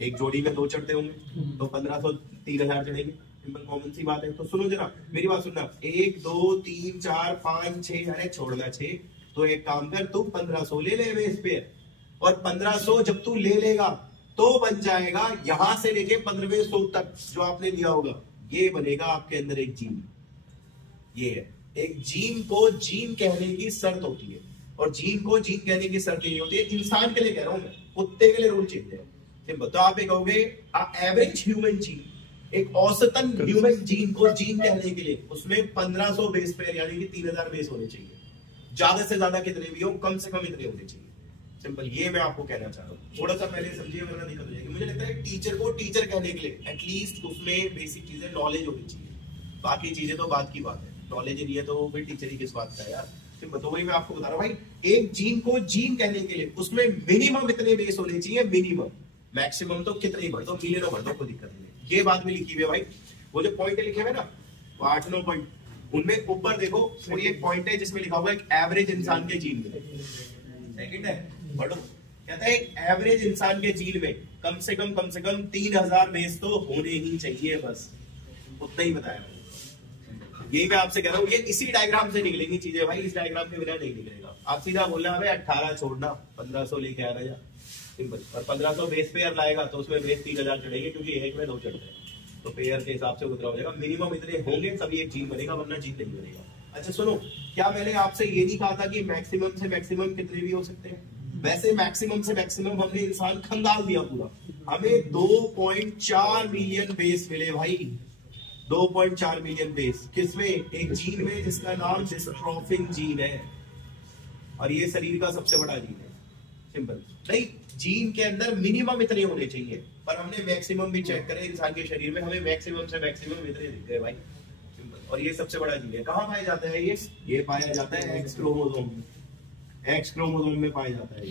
एक जोड़ी में 2 चढ़ते होंगे तो 1500 3000 चढ़ेंगे। सिंपल कॉमन सी बात है। तो सुनो जरा मेरी बात सुनना, 1 2 3 4 5 6, अरे छोड़ना 6, तो एक काम कर तू 1500 ले ले बेस पेयर, और 1500 जब तू ले लेगा तो बन जाएगा यहां से लेके 1500 तक जो आपने लिया होगा, ये बनेगा आपके अंदर एक जीन। ये है एक जीन को जीन कहने की शर्त होती है, और जीन को जीन कहने की शर्त नहीं होती है। इंसान के लिए कह रहा हूं मैं, कुत्ते के लिए रूल चेंज है। तो आप ये कहोगे एवरेज ह्यूमन जीन, एक औसतन ह्यूमन जीन को जीन कहने के लिए उसमें 1500 बेस पेयर यानी कि 3000 बेस होने चाहिए। ज्यादा से ज्यादा कितने भी हो, कम से कम इतने होने चाहिए। सिंपल, ये मैं आपको कहना चाह रहा हूँ। थोड़ा सा पहले समझिए वरना दिक्कत हो जाएगी। मुझे लगता है टीचर को टीचर कहने के लिए एटलीस्ट उसमें बेसिक चीजें नॉलेज होनी चाहिए। बाकी चीजें तो बात की बात है, नॉलेज नहीं है तो फिर टीचर ही किस बात का यार। सिंपल, तो वही मैं आपको बता रहा हूँ भाई। एक जीन को जीन कहने के लिए उसमें मिनिमम इतने बेस होने चाहिए, मिनिमम। मैक्सिमम तो कितने ही भर दो, मिलियनों भर दो, कोई दिक्कत नहीं। ये बात भी लिखी हुई है भाई। वो जो पॉइंट लिखे हुए ना, वो 8-9 पॉइंट, उनमें ऊपर देखो कोई एक पॉइंट है जिसमें लिखा हुआ है एक एवरेज इंसान के जीन में। सेकंड है, पढ़ो। कहता है एक एवरेज इंसान के जीन में कम से कम 3000 बेस तो होने ही चाहिए, बस उतना ही बताया। यही मैं आपसे कह रहा हूँ, ये इसी डायग्राम से निकलेंगी चीजें भाई, इस डायग्राम के बिना नहीं निकलेगा। आप सीधा बोलना हमें 18 छोड़ना, 1500 लेके आना जा, सिंपल। और 1500 बेस पेयर लाएगा तो उसमें बेस 3000 चढ़ेंगे, क्योंकि एक में 2 चढ़ते हैं तो पेयर के हिसाब से उतना हो जाएगा। मिनिमम इतने होंगे तभी एक जीन बनेगा, वरना जीन नहीं बनेगा। अच्छा सुनो, क्या मैंने आपसे ये नहीं कहा था कि मैक्सिमम से मैक्सिमम कितने भी हो सकते हैं? वैसे मैक्सिमम से मैक्सिमम हमने इंसान खंगाल दिया पूरा। हमें 2.4 मिलियन बेस मिले भाई, 2.4 मिलियन बेस। किसमें? एक जीन में जिसका नाम डिस्ट्रोफिन जीन है, और ये शरीर का सबसे बड़ा जीन है। सिंपल, नहीं जीन के अंदर मिनिमम इतने होने चाहिए, पर हमने मैक्सिमम भी चेक करे इंसान के शरीर में, हमें मैक्सिमम से मैक्सिमम इतने दिख गए भाई। सिंपल, और ये सबसे बड़ा जीन है। कहाँ पाया जाता है ये पाया जाता है एक्स क्रोमोसोम में। एक्स क्रोमोसोम में पाया जाता है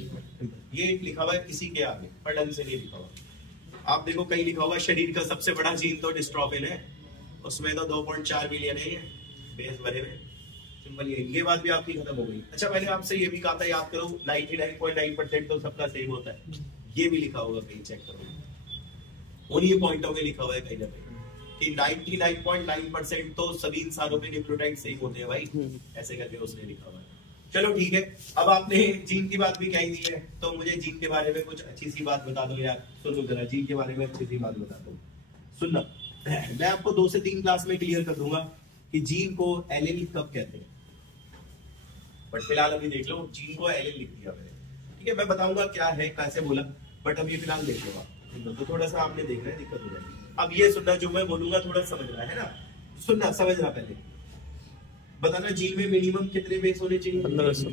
ये लिखा हुआ है किसी के आगे, पर ढंग से नहीं लिखा हुआ। आप देखो कहीं लिखा होगा शरीर का सबसे बड़ा जीन तो डिस्ट्रोफिन है, उसमें तो 2.4 मिलियन है ये बेस भरे हुए। सिंपल ये बात भी आपकी खत्म हो गई। अच्छा मैंने आपसे ये भी कहा था याद करो 99.9% तो सबका सेम होता है, ये भी लिखा होगा कहीं, चेक करो उन्हीं पॉइंटों में लिखा हुआ है कहीं ना कहीं कि 99.9% तो सभी इंसानों में न्यूक्लियोटाइड सेम होते हैं भाई, ऐसे करके उसने लिखा हुआ है। चलो ठीक है, अब आपने जीन की बात भी कही दी है तो मुझे जीन के बारे में कुछ अच्छी सी बात बता दो यार। सुनो जरा, जीन के बारे में अच्छी सी बात बता दो, सुनना। मैं आपको 2 से 3 क्लास में क्लियर कर दूंगा कि जीन को एलील कब कहते हैं, बट फिलहाल अभी देख लो जीन को एलील लिख दिया मैंने, ठीक है। मैं बताऊंगा क्या है कैसे बोला, बट अभी फिलहाल देख लो आप, तो थोड़ा सा आपने देखना है, दिक्कत हो जाएगी। अब ये सुनना, जो मैं बोलूंगा थोड़ा समझना है ना, सुनना समझना। पहले बताना जीन में मिनिमम कितने बेस होने चाहिए, 1500।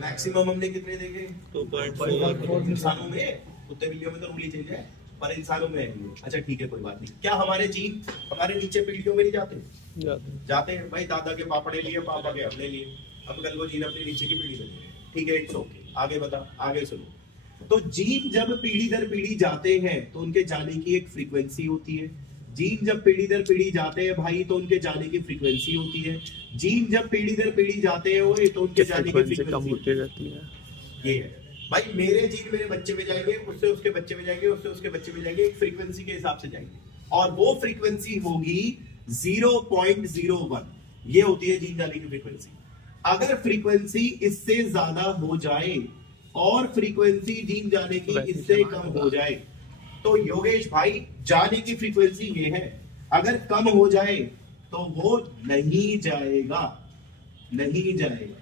मैक्सिमम हमने कितने देखे, 2.4 इंसानों में, कुत्ते बिल्लियों में तो रूल ही चेंज है, पर इंसानों में है। अच्छा ठीक है कोई बात नहीं। क्या हमारे जीन हमारे नीचे पीढ़ियों में नहीं जाते हैं भाई, दादा के पापड़े लिए, पापा के अपने लिए, अब कल वो जीन अपने नीचे की पीढ़ी में, ठीक है इट्स ओके। आगे बता, आगे सुनो। तो जीन जब पीढ़ी दर पीढ़ी जाते हैं तो उनके जाने की एक फ्रीक्वेंसी होती है। जीन जब पीढ़ी दर पीढ़ी जाते हैं भाई तो उनके जाने की फ्रीक्वेंसी होती है। जीन जब पीढ़ी दर पीढ़ी जाते हैं वो तो उनके जाने की फ्रीक्वेंसी कम होती रहती है। ये है भाई, मेरे जीन मेरे बच्चे में जाएंगे, उससे उसके बच्चे में जाएंगे, उससे उसके बच्चे में जाएंगे, एक फ्रीक्वेंसी के हिसाब से जाएंगे, और वो फ्रीक्वेंसी होगी 0.01। ये होती है जीन जाने की फ्रीक्वेंसी। अगर फ्रीक्वेंसी इससे ज्यादा हो जाए और फ्रीक्वेंसी जीन जाने की इससे कम हो जाए तो योगेश भाई जाने की फ्रीक्वेंसी ये है, अगर कम हो जाए तो वो नहीं जाएगा, नहीं जाएगा।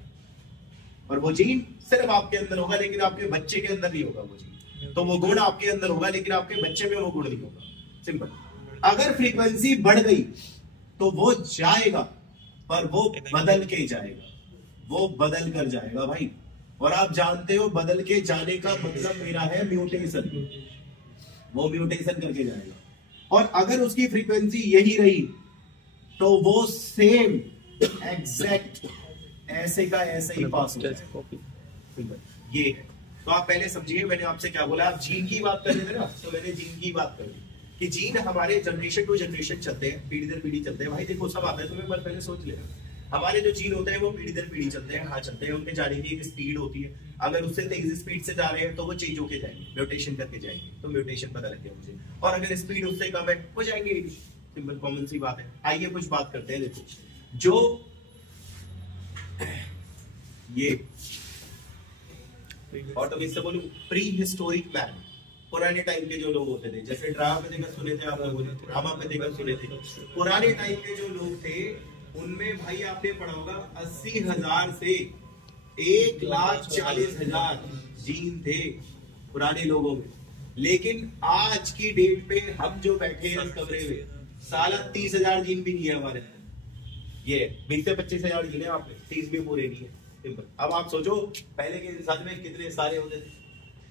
और वो जीन सिर्फ आपके अंदर होगा लेकिन आपके बच्चे के अंदर नहीं होगा वो जीन। तो वो गुण आपके अंदर होगा लेकिन आपके बच्चे में वो गुण नहीं होगा। सिंपल। अगर फ्रीक्वेंसी बढ़ गई तो वो जाएगा, पर वो बदल के जाएगा, वो बदल कर जाएगा भाई। और आप जानते हो बदल के जाने का मतलब मेरा है म्यूटेशन, वो म्यूटेशन करके जाएगा। और अगर उसकी फ्रीक्वेंसी यही रही तो वो सेम एग्जैक्ट ऐसे का ऐसे ही पास हो जाएगा। ये है। तो आप पहले समझिए मैंने आपसे क्या बोला। आप जीन की बात कर रहे थे ना, तो मैंने जीन की बात करी कि जीन हमारे जनरेशन टू जनरेशन चलते हैं, पीढ़ी दर पीढ़ी चलते हैं। भाई देखो सब आता है तुम्हें, पर पहले सोच लेना हमारे जो जीन होते हैं वो पीढ़ी दर पीढ़ी चलते हैं। हाँ चलते हैं, उनके जाने की एक स्पीड होती है। अगर उससे तेज स्पीड से जा रहे हैं तो वो चेंज होके जाएंगे, म्यूटेशन करके जाएंगे, तो म्यूटेशन पता लग गया मुझे। और अगर स्पीड उससे कम है हो जाएंगे, सिंपल कॉमन सी बात है। आइए कुछ बात करते हैं। देखो जो ये और तो इससे बोलूं प्री हिस्टोरिक मैन, पुराने टाइम के जो लोग होते थे, जैसे ड्रामा में देखकर सुने थे आप लोगों ने, ड्रामा में देखकर सुने थे, पुराने टाइम के जो लोग थे उनमें भाई आपने पढ़ा होगा 80,000 से 1,40,000 जीन थे पुराने लोगों में। लेकिन आज की डेट पे हम जो बैठे हैं इस कमरे में, साला 30,000 जीन भी नहीं है हमारे अंदर। ये 20 से 25,000 जीन है, आपने 30 भी पूरे नहीं है। सिंपल। अब आप सोचो पहले के इंसान में कितने सारे होते थे,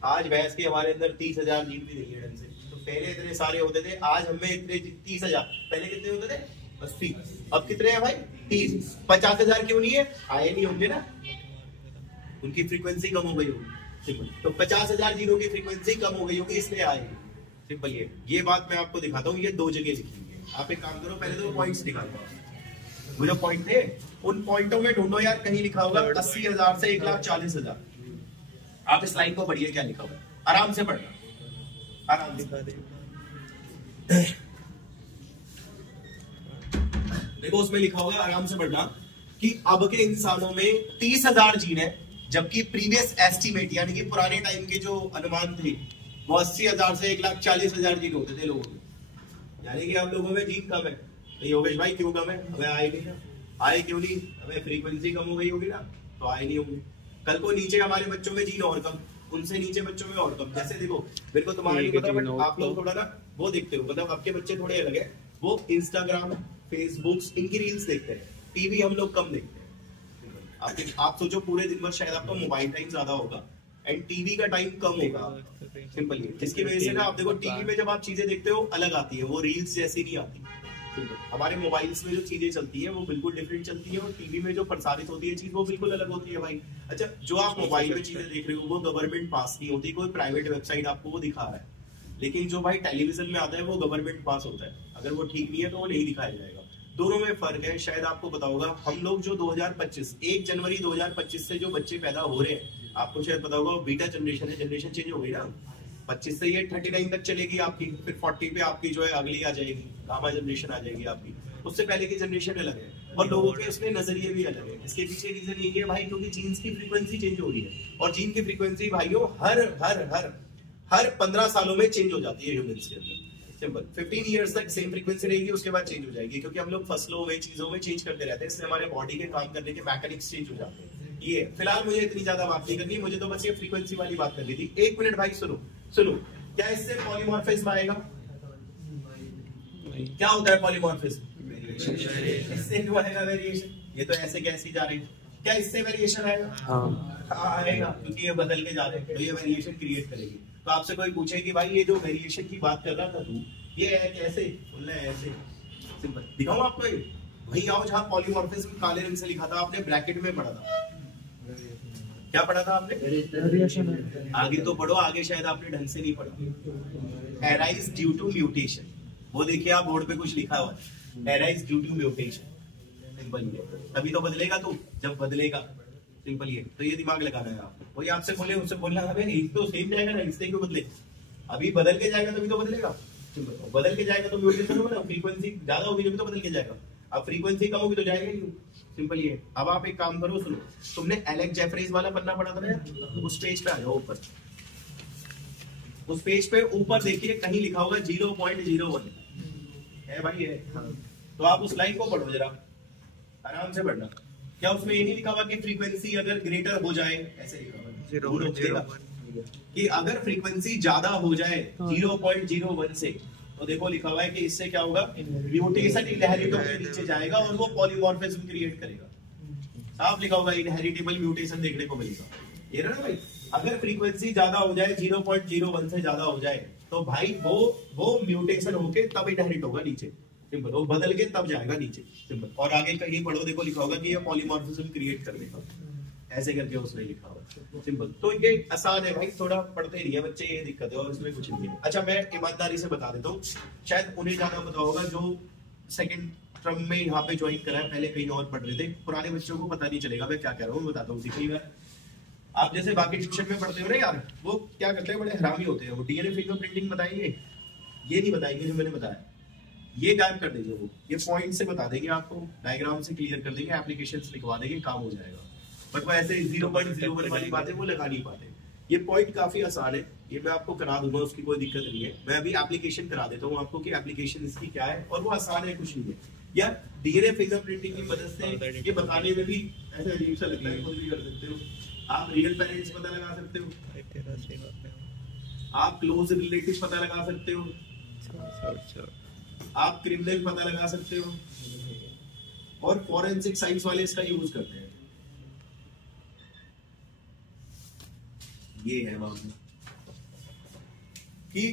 आज भैंस के हमारे अंदर 30,000 जीन भी नहीं है ढंग से। तो पहले इतने सारे होते थे, आज हमें इतने 30,000, पहले कितने होते थे 80, अब कितने हैं भाई 30। 50,000 क्यों नहीं है, आए नहीं होंगे ना, उनकी फ्रीक्वेंसी कम हो गई होगी। सिंपल। तो 50,000 जीनों की फ्रीक्वेंसी कम हो गई होगी, इसलिए आएगी। सिंपल। ये बात मैं आपको दिखाता हूँ, ये 2 जगह लिखी हुई है। आप एक काम करो, पहले तो पॉइंट्स निकालो, वो जो पॉइंट थे उन पॉइंटों में ढूंढो यार, कहीं लिखा होगा 80,000 से 1,40,000। आप इस लाइन को पढ़िए क्या लिखा हुआ, आराम से पढ़ना, आराम से। देखो उसमें लिखा होगा, आराम से पढ़ना, कि अब के इंसानों में 30,000 जीन है, जबकि प्रीवियस एस्टिमेट यानी कि पुराने टाइम के जो अनुमान थे वो 80,000 से 1,40,000 जीन होते थे लोगों में। यानी कि हम लोगों में जीन कम है। तो योगेश भाई क्यों कम है, हमें आए नहीं ना, आए क्यों नहीं, हमें फ्रीक्वेंसी कम हो गई होगी ना, तो आए नहीं होंगे। कल को नीचे हमारे बच्चों में जीन और कम, उनसे नीचे बच्चों में और कम। जैसे देखो मेरे को तुम्हारा नहीं पता, बट आप लोग थोड़ा ना वो देखते हो, मतलब आपके बच्चे थोड़े अलग है, वो इंस्टाग्राम फेसबुक इनकी रील्स देखते हैं, टीवी हम लोग कम देखते हैं। आप सोचो पूरे दिन भर शायद आपको मोबाइल टाइम ज्यादा होगा एंड टीवी का टाइम कम होगा। सिंपल ये, इसकी वजह से ना आप देखो टीवी में जब आप चीजें देखते हो अलग आती है, वो रील्स जैसी नहीं आती। हमारे मोबाइल्स में जो चीजें चलती है वो बिल्कुल डिफरेंट चलती है, और टीवी में जो प्रसारित होती है चीज वो बिल्कुल अलग होती है भाई। अच्छा जो आप मोबाइल में चीजें देख रहे हो वो गवर्नमेंट पास नहीं होती, कोई प्राइवेट वेबसाइट आपको वो दिखा रहा है, लेकिन जो भाई टेलीविजन में आता है वो गवर्नमेंट पास होता है, अगर वो ठीक नहीं है तो वो नहीं दिखाया जाएगा। दोनों में फर्क है। शायद आपको पता होगा, हम लोग जो 2025 1 जनवरी 2025 से जो बच्चे पैदा हो रहे हैं, आपको शायद पता होगा बीटा जनरेशन है, जनरेशन चेंज हो गई ना। 25 से ये 39 तक चलेगी आपकी, फिर 40 पे आपकी जो है अगली आ जाएगी, गामा जनरेशन आ जाएगी आपकी। उससे पहले की जनरेशन अलग है और लोगों के उसमें नजरिए भी अलग है। इसके पीछे रीजन यही है भाई, क्योंकि जीन्स की फ्रीक्वेंसी चेंज हो रही है, और जीन की फ्रीक्वेंसी भाइयों हर 15 सालों में चेंज हो जाती है ह्यूमंस के अंदर। सिंपल 15 इयर्स तक सेम फ्रीक्वेंसी रहेगी, उसके बाद चेंज हो जाएगी, क्योंकि हम लोग फसलों में चीजों में चेंज करते रहते हैं, इसलिए हमारे बॉडी के काम करने के मैकेनिक्स चेंज हो जाते हैं। ये फिलहाल मुझे इतनी ज्यादा बात नहीं करनी, मुझे तो बस ये फ्रीक्वेंसी वाली बात करनी थी। 1 मिनट भाई सुनो, क्या इससे पॉलीमॉर्फिज्म आएगा? क्या होता है पॉलीमॉर्फिज्म? इससे क्यों आएगा वेरिएशन? ये तो ऐसे कैसी जा रही है, क्या इससे वेरिएशन आएगा? हाँ आएगा, क्योंकि ये बदल के जा रहे हैं तो ये वेरिएशन क्रिएट करेगी। तो आपसे कोई पूछे कि भाई ये जो वेरिएशन की बात कर रहा था तू, ये है कैसे? बोलना है ऐसे। सिंपल दिखाऊं आपको? ये वहीं आओ जहां पॉलीमॉर्फिज्म काले रंग से लिखा था, आपने ब्रैकेट में पढ़ा था। क्या पढ़ा था आपने? आगे तो पढ़ो, आगे शायद आपने ढंग से नहीं पढ़ा। एराइज ड्यू टू म्यूटेशन, वो देखिए आप बोर्ड पे कुछ लिखा हुआ है, arise due to mutation. Simple ये, तभी तो बदलेगा तू, जब बदलेगा। सिंपल ये, तो ये दिमाग लगाना है आपको। कोई आपसे बोले, उससे बोलना है तो सेम जाएगा ना, इससे क्यों बदले? अभी बदल के जाएगा तभी तो बदलेगा। सिंपल, बदल के जाएगा तो म्यूटेशन होगा ना, फ्रीक्वेंसी ज्यादा होगी तभी तो बदल के जाएगा। अब फ्रीक्वेंसी कम होगी तो जाएगा ही। सिंपल ये। अब आप एक काम करो, सुनो, तुमने एलेक्स जेफरीज वाला पन्ना पढ़ा था ना, उस पेज पे आ जाओ ऊपर। उस पेज पे ऊपर देखिए कहीं लिखा होगा 0.01 है भाई, है। तो आप उस लाइन को पढ़ो जरा, आराम से पढ़ना। क्या उसमें ये नहीं लिखा हुआ कि फ्रीक्वेंसी अगर ग्रेटर हो जाए, ऐसे लिखा हुआ 0.01 कि अगर फ्रीक्वेंसी ज्यादा हो जाए 0.01 से, तो देखो लिखा हुआ है कि इससे क्या होगा, म्यूटेशन इनहेरिटेबल के नीचे जाएगा और वो पॉलीमॉर्फिज्म क्रिएट करेगा। साफ लिखा होगा इनहेरिटेबल म्यूटेशन देखने को मिलेगा। ये ना भाई, अगर फ्रीक्वेंसी ज्यादा हो जाए 0.01 से ज्यादा हो जाए, तो भाई वो म्यूटेशन होके तब इनहेरिट होगा नीचे। सिंपल, वो बदल के तब जाएगा नीचे। सिंपल, और आगे कहीं पढ़ो, देखो लिखा होगा कि ये पॉलीमॉर्फिज्म क्रिएट कर देगा, ऐसे करके उसने लिखा हुआ। सिंपल, तो ये आसान है भाई, थोड़ा पढ़ते नहीं है बच्चे, ये दिक्कत है और इसमें कुछ नहीं है। अच्छा, मैं ईमानदारी से बता देता हूँ, शायद उन्हें ज्यादा पता होगा जो सेकंड टर्म में यहाँ पे ज्वाइन करा है, पहले कहीं और पढ़ रहे थे। पुराने बच्चों को पता नहीं चलेगा मैं क्या कह रहा हूँ, बताता हूँ। कई बार आप जैसे बाकी ट्यूशन में पढ़ते हो ना यार, वो क्या करते हैं, बड़े हरामी होते हैं। वो डीएनए फिंगरप्रिंटिंग बताएंगे, ये नहीं बताएंगे जो मैंने बताया, ये गायब कर देंगे। वो ये पॉइंट से बता देंगे आपको, डायग्राम से क्लियर कर देंगे, एप्लीकेशंस लिखवा देंगे, काम हो जाएगा। बट वो ऐसे 0.01 वाली बातें वो लगा नहीं पाते। ये पॉइंट काफी आसान है, ये मैं आपको करा दूंगा, उसकी कोई दिक्कत नहीं है। मैं अभी एप्लीकेशन करा देता हूँ आपको कि एप्लीकेशन इसकी क्या है, और वो आसान है, कुछ नहीं है यार। डीएनए फिंगरप्रिंटिंग की मदद से ये बताने में भी ऐसा अजीब सा लगता है, खुद भी कर सकते हो आप। रियल पेरेंट्स पता लगा सकते हो, आप क्लोज रिलेटिव पता लगा सकते हो, आप क्रिमिनल पता लगा सकते हो, और फॉरेंसिक साइंस वाले इसका यूज करते हैं। ये है मामला कि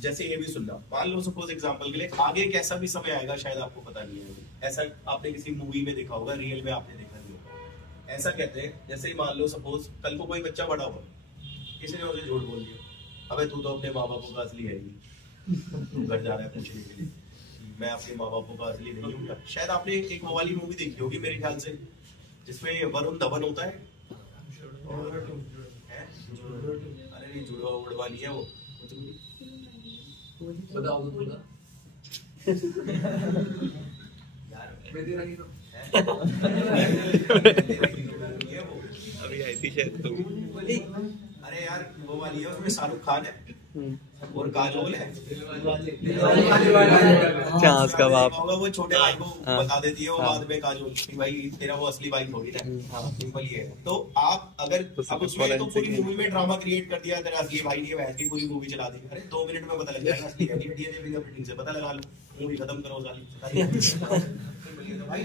जैसे ये भी सुनना, मान लो सपोज एग्जांपल के लिए, आगे एक ऐसा भी समय आएगा, शायद आपको पता नहीं है, ऐसा आपने किसी मूवी में देखा होगा, रियल में आपने देखा नहीं होगा। ऐसा कहते हैं, जैसे मान लो सपोज कल को कोई बच्चा बड़ा हुआ, किसी ने उसे झूठ बोल दिया, अबे तू तो अपने माँ बापों का असली है ही, तू घर जा रहा है पूछने के लिए मैं अपने माँ बापों का असली नहीं हूँ। शायद आपने एक वो वाली मूवी देखी होगी मेरे ख्याल से, जिसमें वरुण धवन होता है, अरे नहीं जुड़वा उड़वा नहीं है वो, अभी आई थी शायद तो। अरे यार वो वाली है, उसमें शाहरुख खान है और काजोल है। अच्छा, उसका बाप होगा, वो छोटे भाई को बता देती है वो बाद में, काजोल कि भाई तेरा वो असली वाइफ होगी ना। सिंपल ये है। तो आप अगर अब उसमें तो पूरी मूवी में ड्रामा क्रिएट कर दिया, तेरा असली भाई नहीं है, वैसे पूरी मूवी चला दी। अरे 2 मिनट में पता लग जाएगा असली है, डीएनए फिंगरप्रिंटिंग से पता लगा लो, मूवी खत्म करो साली। भाई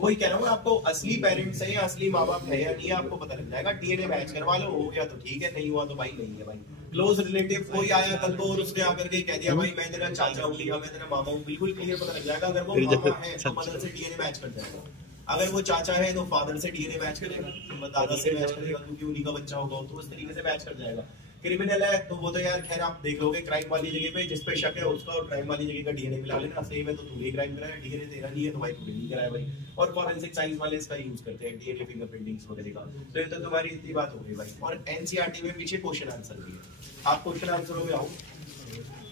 वही कह रहा हूँ आपको, असली पेरेंट्स है या असली माँ बाप है या नहीं, आपको पता लग जाएगा। डीएनए मैच करवा लो, हो गया तो ठीक है, नहीं हुआ तो भाई नहीं है। भाई क्लोज रिलेटिव कोई आया कल को और उसने आकर के कह दिया भाई मैं तेरा चाचा हूँ या मैं तेरा मामा हूँ, बिल्कुल क्लियर पता लग जाएगा। अगर वो मामा है तो मदर से डीएनए मैच कर जाएगा, अगर वो चाचा है तो फादर से डीएनए मैच करेगा, दादा से मैच करेगा क्योंकि उन्हीं का बच्चा होगा, तो उस तरीके से मैच कर जाएगा। क्रिमिनल है तो वो तो यार खैर आप देख लोगे क्राइम वाली जगह पे जिस पे शक है उसका, और क्राइम वाली जगह का डीएनए मिला लेना, सही में तो तूने क्राइम कराया, डीएनए तेरा नहीं है तो भाई तूने नहीं कराया भाई। और फॉरेंसिक साइंस वाले इसका यूज करते हैं डीएनए फिंगरप्रिंटिंग्स वगैरह का। तो ये तो तुम्हारी इतनी बात हो गई भाई। और एनसीईआरटी में पीछे क्वेश्चन आंसर भी है, आप क्वेश्चन आंसरों में आओ,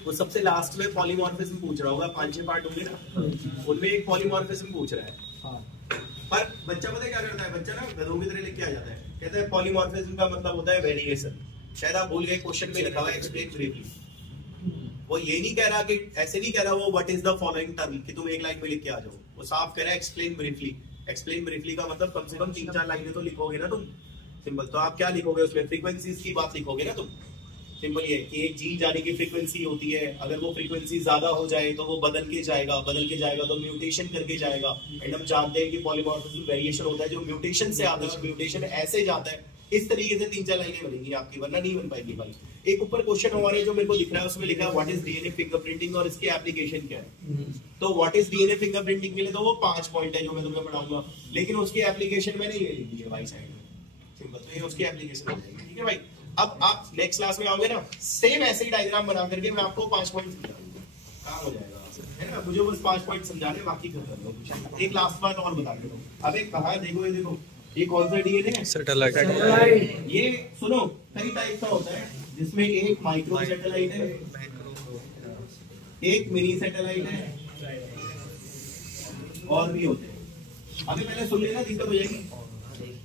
वो सबसे लास्ट में पॉलीमॉर्फिज्म पूछ रहा होगा, 5-6 पार्ट होंगे ना, उनमें एक पॉलीमॉर्फिज्म पूछ रहा है। पर बच्चा पता है क्या करता है, बच्चा ना गधों की तरह लेके आ जाता है, कहता है पॉलीमॉर्फिज्म का मतलब होता है वेरिएशन। शायद आप भूल गए, क्वेश्चन में लिखा हुआ है एक्सप्लेन ब्रीफली। वो ये नहीं कह रहा कि ऐसे नहीं कह रहा वो what is the following term कि तुम एक लाइन में लिख के आ जाओ, वो साफ कह रहा है एक्सप्लेन ब्रीफली। एक्सप्लेन ब्रीफली का मतलब कम से कम 3-4 लाइनें तो लिखोगे ना तुम, सिंपल। तो आप क्या लिखोगे उसमें, फ्रीक्वेंसीज की बात लिखोगे ना तुम। सिंपल ये कि एक जीन जाने की फ्रीक्वेंसी होती है, अगर वो फ्रीक्वेंसी ज्यादा हो जाए तो वो बदल के जाएगा तो म्यूटेशन करके जाएगा। एंड हम जानते हैं कि पॉलीमॉर्फिज्म वेरिएशन होता है जो म्यूटेशन से आता है, म्यूटेशन ऐसे जाता है। इस तरीके से 3-4 लाइनें बनेंगी आपकी, वरना नहीं बन पाएगी भाई। एक ऊपर क्वेश्चन और है जो मेरे को दिख रहा है, उसमें लिखा है व्हाट इज डीएनए फिंगरप्रिंटिंग और इसकी एप्लीकेशन क्या है। तो व्हाट इज डीएनए फिंगरप्रिंटिंग के लिए तो वो 5 पॉइंट है जो मैं तुम्हें पढ़ाऊंगा, लेकिन उसकी एप्लीकेशन मैंने ये लिख दी है भाई साइड में, सिंपल। तो ये उसकी एप्लीकेशन हो जाएगी, ठीक है भाई। अब आप नेक्स्ट क्लास में आओगे ना, सेम ऐसे ही डायग्राम बना करके मैं आपको 5 पॉइंट समझाऊंगा, काम हो जाएगा, है ना। मुझे बस 5 पॉइंट समझाने, बाकी कर दो। एक लास्ट बात और बता देता हूँ। अब एक कहा देखो, ये देखो ये कौन सा डीएनए है, सैटेलाइट। ये सुनो कई टाइप का होता है, जिसमें एक माइक्रो सैटेलाइट है, एक मिनी सैटेलाइट है, और भी होते हैं। अभी पहले सुन लेना, दिक्कत हो जाएगी।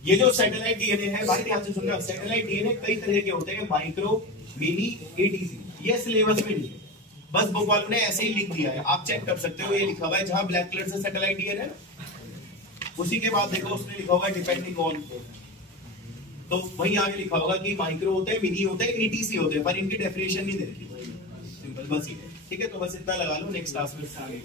ये जो सैटेलाइट डीएनए है भाई ध्यान से सुनना, सैटेलाइट डीएनए कई तरह के होते हैं, माइक्रो, मिनी, एटीसी। ये सिलेबस में नहीं है, बस बुक वालों ने ऐसे ही लिख दिया है, आप चेक कर सकते हो। ये लिखा हुआ है जहां ब्लैक कलर से सैटेलाइट डीएनए है, उसी के बाद देखो उसने लिखा होगा डिपेंडिंग ऑन, तो वही आगे लिखा होगा कि माइक्रो होते हैं, मिनी होते हैं, एटीसी होते हैं, पर इनकी डेफिनेशन नहीं दे रखी। सिंपल बस ये है, ठीक है। तो बस इतना लगा लो, नेक्स्ट क्लास में आगे